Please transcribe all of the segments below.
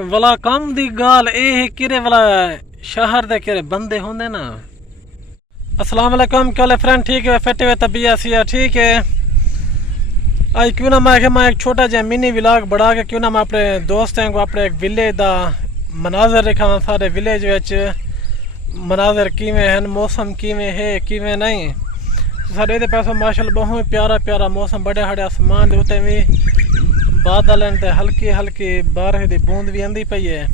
ਵਲਾ ਕੰਮ ਦੀ ਗੱਲ ਇਹ ਕਿਰੇ ਵਲਾ ਸ਼ਹਿਰ ਦੇ ਕਿਰੇ ਬੰਦੇ ਹੁੰਦੇ ਨਾ। ਅਸਲਾਮ ਅਲੈਕਮ ਕਾਲੇ ਫਰੈਂਡ ਠੀਕ ਹੈ ਫਿੱਟ ਵੇ ਤਬੀਅਤ ਸੀ ਠੀਕ ਹੈ। ਅੱਜ ਕਿਉਂ ਨਾ ਮੈਂ ਕਿ ਮੈਂ ਇੱਕ ਛੋਟਾ ਜਿਹਾ ਮਿਨੀ ਵਲੌਗ ਬਣਾ ਕੇ ਕਿਉਂ ਨਾ ਮੈਂ ਆਪਣੇ ਦੋਸਤਾਂ ਨੂੰ ਆਪਣੇ ਇੱਕ ਵਿਲੇਜ ਦਾ ਮਨਾਜ਼ਰ ਦਿਖਾਵਾਂ ਸਾਰੇ ਵਿਲੇਜ ਵਿੱਚ। ਮਨਾਜ਼ਰ ਕਿਵੇਂ ਹਨ, ਮੌਸਮ ਕਿਵੇਂ ਹੈ, ਕਿਵੇਂ ਨਹੀਂ। ਸਾਡੇ ਦੇ ਪਾਸੋਂ ਮਾਸ਼ਾਅੱਲਾ ਬਹੁਤ ਪਿਆਰਾ ਪਿਆਰਾ ਮੌਸਮ ਬੜੇ ਹੜੇ ਅਸਮਾਨ ਦੇ ਉੱਤੇ ਵੀ ਬਾਦਲ ਹਨ ਤੇ ਹਲਕੀ ਹਲਕੀ ਬਾਰਿਸ਼ ਦੀ ਬੂੰਦ ਵੀ ਆਂਦੀ ਪਈ ਹੈ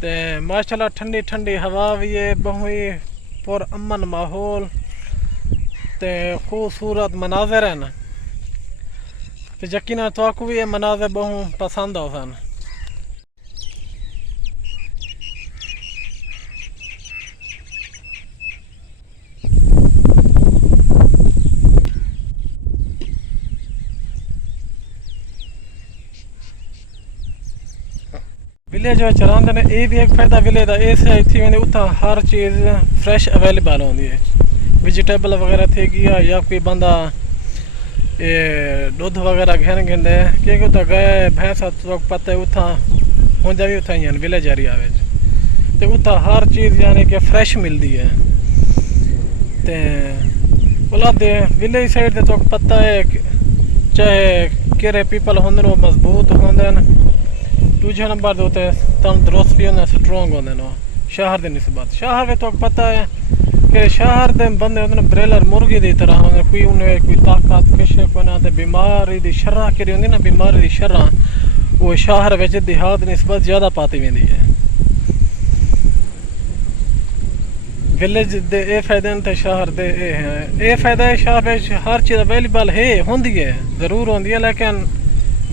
ਤੇ ਮਾਸ਼ਾਅੱਲਾ ਠੰਡੀ ਠੰਡੀ ਹਵਾ ਵੀ ਹੈ ਬਹੁਤ ਹੀ ਪੁਰ ਅਮਨ ਮਾਹੌਲ ਤੇ ਖੂਬਸੂਰਤ ਮਨਾਜ਼ਰ ਹਨ ਤੇ ਯਕੀਨਨ ਤੁਹਾਨੂੰ ਵੀ ਇਹ ਮਨਾਜ਼ਰ ਬਹੁਤ ਪਸੰਦ ਆਉਂਦੇ ਆਉਣ ਵਿਲੇਜ ਵਿੱਚ ਰਹਿੰਦੇ ਨੇ, ਇਹ ਵੀ ਇੱਕ ਫਾਇਦਾ ਵਿਲੇਜ ਦਾ, ਇਹ ਹੈ ਇੱਥੇ ਕਹਿੰਦੇ ਉੱਥੇ ਹਰ ਚੀਜ਼ ਫਰੈਸ਼ ਅਵੇਲੇਬਲ ਹੁੰਦੀ ਹੈ। ਵੈਜੀਟੇਬਲ ਵਗੈਰਾ ਥੇ ਗਿਆ ਜਾਂ ਕੋਈ ਬੰਦਾ ਇਹ ਦੁੱਧ ਵਗੈਰਾ ਘੈਨ ਗਿੰਦੇ ਕਿਉਂਕਿ ਉੱਥੇ ਗਏ, ਭੈਂਸਾ ਤੋਂ ਪਤਾ ਹੈ ਉੱਥਾਂ ਹੁੰਦਾ ਵੀ ਉੱਥੇ ਹੀ ਹਨ ਵਿਲੇਜ ਏਰੀਆ ਵਿੱਚ। ਤੇ ਉੱਥੇ ਹਰ ਚੀਜ਼ ਯਾਨੀ ਕਿ ਫਰੈਸ਼ ਮਿਲਦੀ ਹੈ। ਤੇ ਉਹਨਾਂ ਦੇ ਵਿਲੇਜ ਸਾਈਡ ਤੇ ਤੁਹਾਨੂੰ ਪਤਾ ਹੈ, ਚਾਹੇ ਕਿਹੜੇ ਪੀਪਲ ਹੁੰਦੇ ਨੇ, ਉਹ ਮਜ਼ਬੂਤ ਹੁੰਦੇ ਨੇ। Tuđa نمبر دو تے تم درست بھی je سٹرونگ ona نو شہر دے نسبت شہر تو پتہ ہے کہ شہر دے بندے ہوندے بریلر مرغی دی طرح ہوندے کوئی انہیں کوئی طاقت کشے کو نہ تے بیماری دی شرح کری ہوندی نا بیماری دی شرح وہ شہر وچ دیہات نسبت زیادہ پاتی ویندی ہے ویلیج دے اے فائدے تے شہر دے اے ہیں اے فائدہ ہے شہر وچ ہر چیز اویلیبل ہے ہوندی ہے ضرور ہوندی ہے لیکن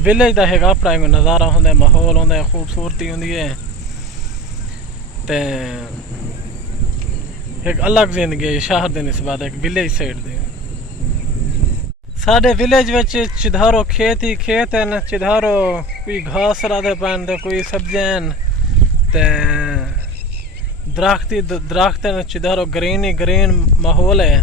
ਵਿਲੇਜ ਦਾ ਹੈਗਾ ਆਪਣਾ ਇੱਕ ਨਜ਼ਾਰਾ ਹੁੰਦਾ ਹੈ, ਮਾਹੌਲ ਹੁੰਦਾ ਹੈ, ਖੂਬਸੂਰਤੀ ਹੁੰਦੀ ਹੈ ਤੇ ਇੱਕ ਅਲੱਗ ਜ਼ਿੰਦਗੀ ਹੈ ਸ਼ਹਿਰ ਦੇ ਨਿਸਬਤ ਇੱਕ ਵਿਲੇਜ ਸਾਈਡ ਦੀ ਸਾਡੇ ਵਿਲੇਜ ਵਿੱਚ ਚਿਧਾਰੋ ਖੇਤ ਹੀ ਖੇਤ ਹਨ ਚਿਧਾਰੋ ਕੋਈ ਘਾਸ ਰਾਦੇ ਪੈਣ ਤੇ ਕੋਈ ਸਬਜ਼ੀਆਂ ਹਨ ਤੇ ਦਰਖਤੀ ਦਰਖਤ ਹਨ ਚਿਧਾਰੋ ਗ੍ਰੀਨ ਹੀ ਗ੍ਰੀਨ ਮਾਹੌਲ ਹੈ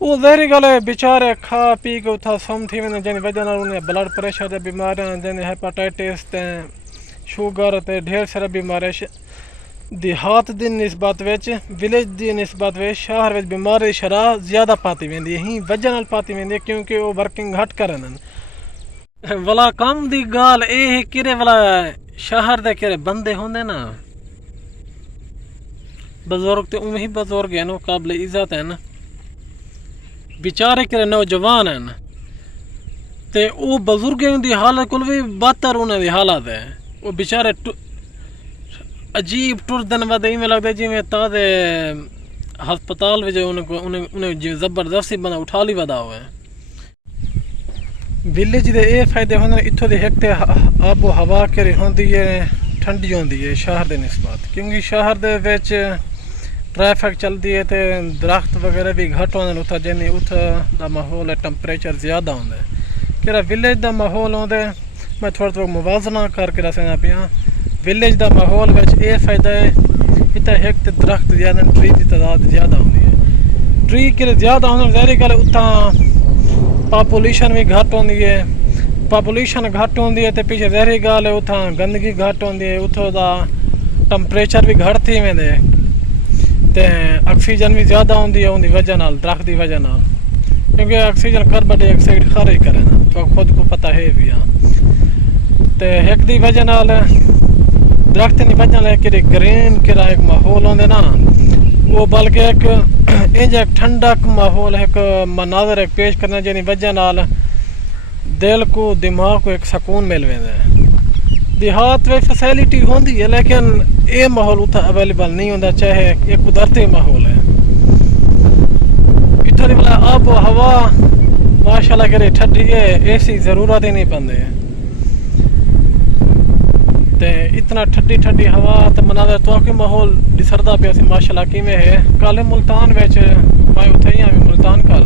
ਉਹ ਜ਼ਹਿਰੀ ॻाल्हि वीचारे खा पी करे उथां सम थी वञनि जंहिंजी वजह ਨਾਲ उन ब्लड प्रेशर जा बीमारियां जंहिं हेपाटाइटिस ते ਸ਼ੂਗਰ ਤੇ ਢੇਰ ਸਾਰੀਆਂ ਬਿਮਾਰੀਆਂ ਦੇ ਹਾਤ ਦੀ ਨਿਸਬਤ ਵਿੱਚ ਵਿਲੇਜ ਦੀ ਨਿਸਬਤ ਵਿੱਚ ਸ਼ਹਿਰ ਵਿੱਚ ਬਿਮਾਰੀ ਸ਼ਰਾ ਜ਼ਿਆਦਾ ਪਾਤੀ ਵੈਂਦੀ ਹੈ ਵਜ੍ਹਾ ਨਾਲ ਪਾਤੀ ਵੈਂਦੀ ਹੈ ਕਿਉਂਕਿ ਉਹ ਵਰਕਿੰਗ ਘਟ ਕਰਨ ਵਲਾ ਕੰਮ ਦੀ ਗਾਲ ਇਹ ਕਿਰੇ ਵਲਾ ਸ਼ਹਿਰ ਦੇ ਕਿਰੇ ਬੰਦੇ ਹੁੰਦੇ ਨਾ ਬਜ਼ੁਰਗ ਤੇ ਉਵੇਂ ਹੀ ਬਜ਼ੁਰਗ ਹਨ ਉਹ ਕਾਬਲੇ ਇੱਜ਼ਤ ਹਨ ਵਿਚਾਰੇ ਕਿਰੇ ਨੌਜਵਾਨ ਹਨ ਤੇ ਉਹ ਬਜ਼ੁਰਗਾਂ ਦੀ ਹਾਲਤ ਕੋਲ ਵੀ ਬਦਤਰ ਉਹਨਾਂ ਦੀ ਹਾਲਤ ਹੈ ਉਹ ਵਿਚਾਰੇ ਟੁ- ਅਜੀਬ ਟੁਰਦਨ ਵਦੇ ਇਵੇਂ ਲੱਗਦਾ ਜਿਵੇਂ ਤਾਂ ਦੇ ਹਸਪਤਾਲ ਵਿੱਚ ਉਹਨਾਂ ਕੋ ਉਹਨੇ ਉਹਨੇ ਜਿਵੇਂ ਜ਼ਬਰਦਸਤੀ ਬੰਦਾ ਉਠਾ ਲਈ ਵਦਾ ਹੋਇਆ ਵਿਲੇਜ ਦੇ ਇਹ ਫਾਇਦੇ ਹੁੰਦੇ ਨੇ ਇੱਥੋਂ ਦੇ ਇੱਕ ਤੇ ਹ- ਆਬੋ ਹਵਾ ਕਿਹੜੀ ਹੁੰਦੀ ਹੈ ਠੰਡੀ ਹੁੰਦੀ ਹੈ ਸ਼ਹਿਰ ਦੇ ਨਿਸਬਤ ਕਿਉਂਕਿ ਸ਼ਹਿਰ ਦੇ ਵਿੱਚ ਟ੍ਰੈਫਿਕ ਚਲਦੀ ਹੈ ਤੇ ਦਰਖਤ ਵਗੈਰਾ ਵੀ ਘੱਟ ਹੁੰਦੇ ਨੇ, ਉੱਥੇ ਜਿੰਨੀ ਉੱਥੇ ਦਾ ਮਾਹੌਲ ਹੈ ਟੈਂਪਰੇਚਰ ਜ਼ਿਆਦਾ ਹੁੰਦਾ ਹੈ। ਕਿਹੜਾ ਵਿਲੇਜ ਦਾ ਮਾਹੌਲ ਹੁੰਦਾ ਮੈਂ ਥੋੜਾ ਥੋੜਾ ਮੁਵਾਜ਼ਨਾ ਕਰਕੇ ਦੱਸਣਾ ਪਿਆ। ਵਿਲੇਜ ਦਾ ਮਾਹੌਲ ਵਿੱਚ ਇਹ ਫਾਇਦਾ ਹੈ ਇੱਥੇ ਇੱਕ ਤੇ ਦਰਖਤ ਜ਼ਿਆਦਾ ਨੇ ਟਰੀ ਦੀ ਤਾਦਾਦ ਜ਼ਿਆਦਾ ਹੁੰਦੀ ਹੈ। ਟ੍ਰੀ ਕਿਹੜੇ ਜ਼ਿਆਦਾ ਹੁੰਦੇ ਨੇ, ਜ਼ਾਹਿਰ ਗੱਲ ਉੱਤਾਂ ਪਾਪੂਲੇਸ਼ਨ ਵੀ ਘੱਟ ਹੁੰਦੀ ਹੈ। ਪਾਪੂਲੇਸ਼ਨ ਘੱਟ ਹੁੰਦੀ ਹੈ ਤੇ ਪਿੱਛੇ ਜ਼ਾਹਿਰ ਗੱਲ ਹੈ, ਉੱਥਾਂ ਗੰਦਗੀ ਘੱਟ ਹੁੰਦੀ ਹੈ, ਉੱਥੋਂ ਦਾ ਟੈਂਪਰੇਚਰ ਵੀ ਘੱਟ ਥੀ ਵੇਂਦੇ ਤੇ ਆਕਸੀਜਨ ਵੀ ਜ਼ਿਆਦਾ ਹੁੰਦੀ ਹੈ ਉਹਦੀ ਵਜ੍ਹਾ ਨਾਲ, ਦਰਖਤ ਦੀ ਵਜ੍ਹਾ ਨਾਲ। ਕਿਉਂਕਿ ਆਕਸੀਜਨ ਕਾਰਬਨ ਡਾਈਆਕਸਾਈਡ ਖਾਰਜ ਕਰੇ ਨਾ, ਤਾਂ ਖੁਦ ਕੋ ਪਤਾ ਹੈ ਵੀ ਹਾਂ। ਤੇ ਇੱਕ ਦੀ ਵਜ੍ਹਾ ਨਾਲ ਦਰਖਤ ਦੀ ਵਜ੍ਹਾ ਨਾਲ ਕਿ ਗ੍ਰੀਨ ਕਿਰਾ ਇੱਕ ਮਾਹੌਲ ਹੁੰਦੇ ਨਾ, ਉਹ ਬਲਕਿ ਇੱਕ ਇੰਜ ਇੱਕ ਠੰਡਕ ਮਾਹੌਲ, ਇੱਕ ਮਨਾਜ਼ਰ ਇੱਕ ਪੇਸ਼ ਕਰਨਾ ਜਿਹਦੀ ਵਜ੍ਹਾ ਨਾਲ ਦਿਲ ਕੋ, ਦਿਮਾਗ ਕੋ ਇੱਕ ਸਕੂਨ ਮਿਲ ਜਾਂਦਾ ਹੈ। دیہات میں فیسلٹی ہوندی ہے، لیکن اے ماحول اتنا اویلیبل نہیں ہوتا چاہے یہ قدرتی ماحول ہے۔ اتنے بلا آب و ہوا ماشاء اللہ کرے ٹھڈی ہے، اے سی ضرورت ہی نہیں پندے۔ تے اتنا ٹھڈی ٹھڈی ہوا تے مناظر تو کے ماحول ڈسردا پیا سی، ماشاءاللہ کیویں ہے؟ کالے ملتان وچ میں اوتھے ہی ہاں ملتان کال۔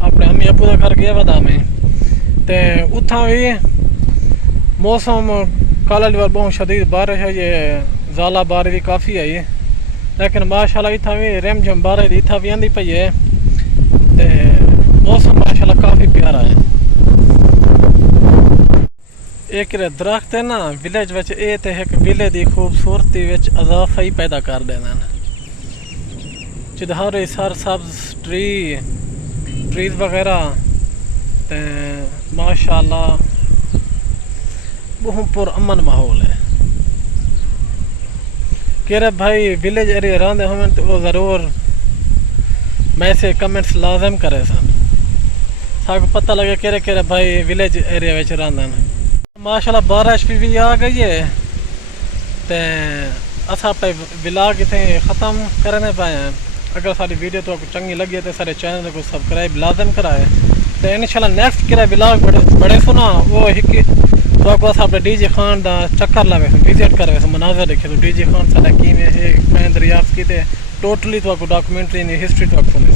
اپنے امی ابو دا گھر گیا ودا میں۔ تے اوتھاں وی موسم ਵਾਲੀ ਵਾਰ ਬਹੁਤ ਸ਼ਦੀਦ ਬਾਰਿਸ਼ ਹੈ ਇਹ ਜ਼ਾਲਾ ਬਾਰਿਸ਼ ਵੀ ਕਾਫੀ ਆਈ ਹੈ ਲੇਕਿਨ ਮਾਸ਼ਾਅੱਲਾ ਇੱਥਾਂ ਵੀ ਰਿਮ ਜਮ ਬਾਰਿਸ਼ ਦੀ ਇੱਥਾਂ ਵੀ ਆਂਦੀ ਪਈ ਹੈ। ਤੇ ਮੌਸਮ ਮਾਸ਼ਾਅੱਲਾ ਕਾਫੀ ਪਿਆਰਾ ਹੈ। ਇਹ ਕਿਹੜੇ ਦਰਖਤ ਹੈ ਨਾ ਵਿਲੇਜ ਵਿੱਚ ਇਹ ਤੇ ਇੱਕ ਵਿਲੇ ਦੀ ਖੂਬਸੂਰਤੀ ਵਿੱਚ ਅਜ਼ਾਫਾ ਹੀ ਪੈਦਾ ਕਰ ਦਿੰਦੇ ਨੇ ਜਿਧਾਰੇ ਸਰ, ਸਬਜ਼ ਟਰੀ ਟਰੀਜ਼ ਵਗੈਰਾ ਤੇ ਮਾਸ਼ਾਅੱਲਾ بہم پر امن ماحول ہے۔ کہ رہے بھائی ولیج ایریا رہندے ہمیں تو وہ ضرور میں سے کمنٹس لازم کرے سن۔ ساگ پتہ لگے کہ رہے بھائی ولیج ایریا وچ رہندے ہیں ماشاءاللہ بارش بھی بھی آ گئی ہے۔ تو اسا پہ بلاگ اتنے ختم کرنے پہ ہیں۔ اگر ساری ویڈیو تو آپ چنگی لگی ہے تو سارے چینل کو سبسکرائب لازم کرائے۔ تو انشاءاللہ نیکسٹ کرے بلاگ بڑے بڑے سنا وہ ایک ਇੱਕ ਤੁਹਾਨੂੰ ਅਸਾਂ ਆਪਣੇ ਡੀਜੇ ਖਾਨ ਦਾ ਚੱਕਰ ਲਾਵੇ ਵਿਜ਼ਿਟ ਕਰੇ ਸੋ ਮਨਾਜ਼ਰ ਦੇਖੇ ਤੋ ਡੀਜੇ ਖਾਨ ਸਾਡਾ ਕਿਵੇਂ ਹੈ ਮੈਂ ਦਰਿਆਫਤ ਕੀਤੇ ਟੋਟਲੀ ਤੁਹਾਨੂੰ ਡਾਕੂਮੈਂਟਰੀ ਦੀ ਹਿਸਟਰੀ ਤੁਹਾਨੂੰ ਸੁਣੀ